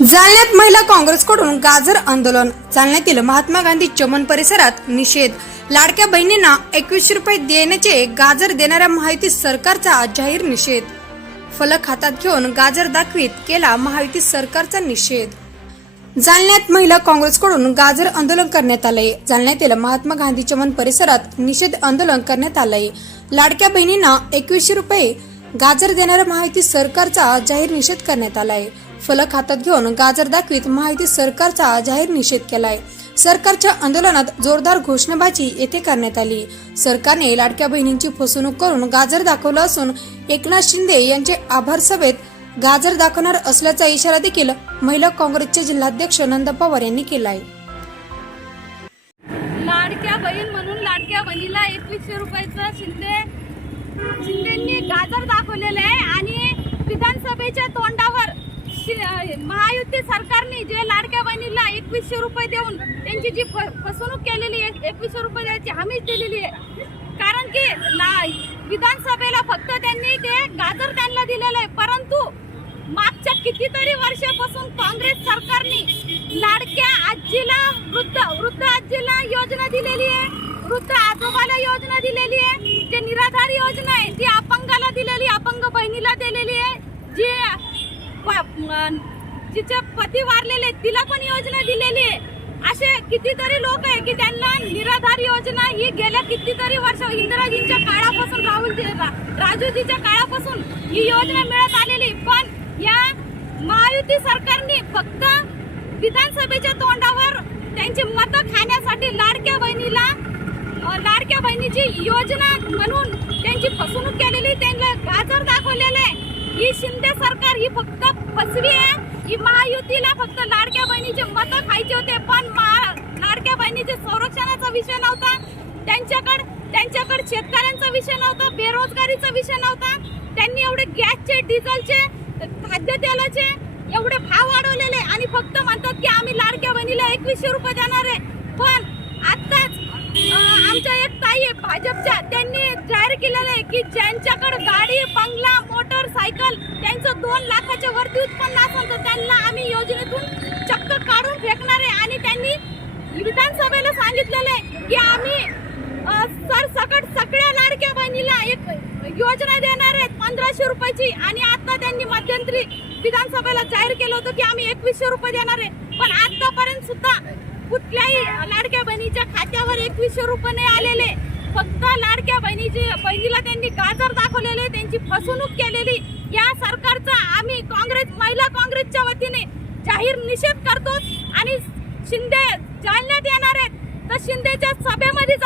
जालन्यात महिला काँग्रेसकडून गाजर आंदोलन. जालन्यातील महात्मा गांधी चमन परिसरात निषेध. लाडक्या बहिणींना एकवीसशे रुपये देण्याचे गाजर देणाऱ्या महायुती सरकारचा जाहीर निषेध. फलक हातात घेऊन गाजर दाखवीत केला महायुती सरकारचा निषेध. जालन्यात महिला काँग्रेसकडून गाजर आंदोलन करण्यात आले जालन्यातील महात्मा गांधी चमन परिसरात निषेध आंदोलन करण्यात आलंय. लाडक्या बहिणींना एकवीसशे रुपये गाजर देणाऱ्या महायुती सरकारचा जाहीर निषेध करण्यात आलाय. फलक हातात घेऊन गाजर दाखवीत माहिती सरकारचा जाहीर निषेध केलाय. सरकारच्या आंदोलनात जोरदार घोषणाबाजी येथे करण्यात आली. सरकारने लाडक्या बहिणींची फसवणूक करून गाजर दाखवलं असून एकनाथ शिंदे यांचे आभार सभेत गाजर दाखवणार असल्याचा इशारा देखील महिला काँग्रेसचे जिल्हाध्यक्ष नंद पवार यांनी केलाय. लाडक्या बहीण म्हणून लाडक्या बहिणीला एकवीसशे रुपयाचं शिंदे शिंदेनी गाजर दाखवलेलं आहे आणि विधानसभेच्या तोंडावर शि- महायुती सरकारने जे लाडक्या बहिणीला एकवीसशे रुपये देऊन त्यांची जी फ- फसवणूक केलेली आहे एकवीसशे रुपये द्यायची हमी दिलेली आहे. कारण की ला विधानसभेला फक्त त्यांनी ते गाजर त्यांना दिलेलं आहे. परंतु मागच्या कितीतरी वर्षापासून काँग्रेस सरकारने लाडक्या आजीला वृद्ध वृद्ध आजीला योजना दिलेली आहे. वृद्ध आजोबाला योजना दिलेली आहे. जे निराधार योजना आहे ती अपंगाला दिलेली अपंग बहिणीला दिलेली आहे. जी जिचे पती वारलेले आहेत, तिला पण योजना दिलेली आहे. असे कितीतरी लोक आहे की त्यांना निराधार योजना ही गेल्या कितीतरी वर्ष इंदिराजींच्या काळापासून राहुलजी राजूजीच्या काळापासून ही योजना मिळत आलेली पण या महायुती सरकारने फक्त विधानसभेच्या तोंडावर त्यांची मतं खाण्यासाठी लाडक्या बहिणीला लाडक्या बहिणीची योजना म्हणून त्यांची फसवणूक केलेली त्यांना गाजर दाखवलेलं आहे. ही शिंदे सरकार ही फक्त फसवी आहे. ही महायुतीला फक्त लाडक्या बहिणीचे मत खायचे होते पण महा- लाडक्या बहिणीचे संरक्षणाचा विषय नव्हता. त्यांच्याकडे त्यांच्याकडे शेतकऱ्यांचा विषय नव्हता बेरोजगारीचा विषय नव्हता. त्यांनी एवढे गॅसचे डिझेलचे खाद्यतेलाचे एवढे भाव वाढवलेले आणि फक्त म्हणतात की आम्ही लाडक्या बहिणीला एकवीसशे रुपये देणार आहे. पण आत्ताच आमच्या एक ताई आहे भाजपच्या. त्यांनी जाहीर केलेलं आहे की ज्यांच्याकडे गाडी बंगला मोटरसायकल त्यांचं दोन लाखाच्या वरती उत्पन्न असेल तर त्यांना आम्ही योजनेतून चक्क काढून फेकणार आहे. आणि त्यांनी विधानसभेला सांगितलेलं आहे की आम्ही सरसकट सगळ्या लाडक्या बहिणीला एक योजना देणार आहे पंधराशे रुपयाची. आणि आता त्यांनी मध्यंतरी विधानसभेला जाहीर केलं होतं की आम्ही एकवीसशे रुपये देणार आहे. पण आतापर्यंत सुद्धा कुठल्याही लाडक्या बहिणीच्या खात्यावर एकवीसशे रुपये नाही आलेले. फक्त लाडक्या बहिणीची बहिणीला त्यांनी गाजर दाखवलेले त्यांची फसवणूक केलेली. या सरकारचा आम्ही काँग्रेस महिला काँग्रेसच्या वतीने जाहीर निषेध करतो आणि शिंदे जालन्यात येणार आहेत. तर शिंदेच्या सभेमध्ये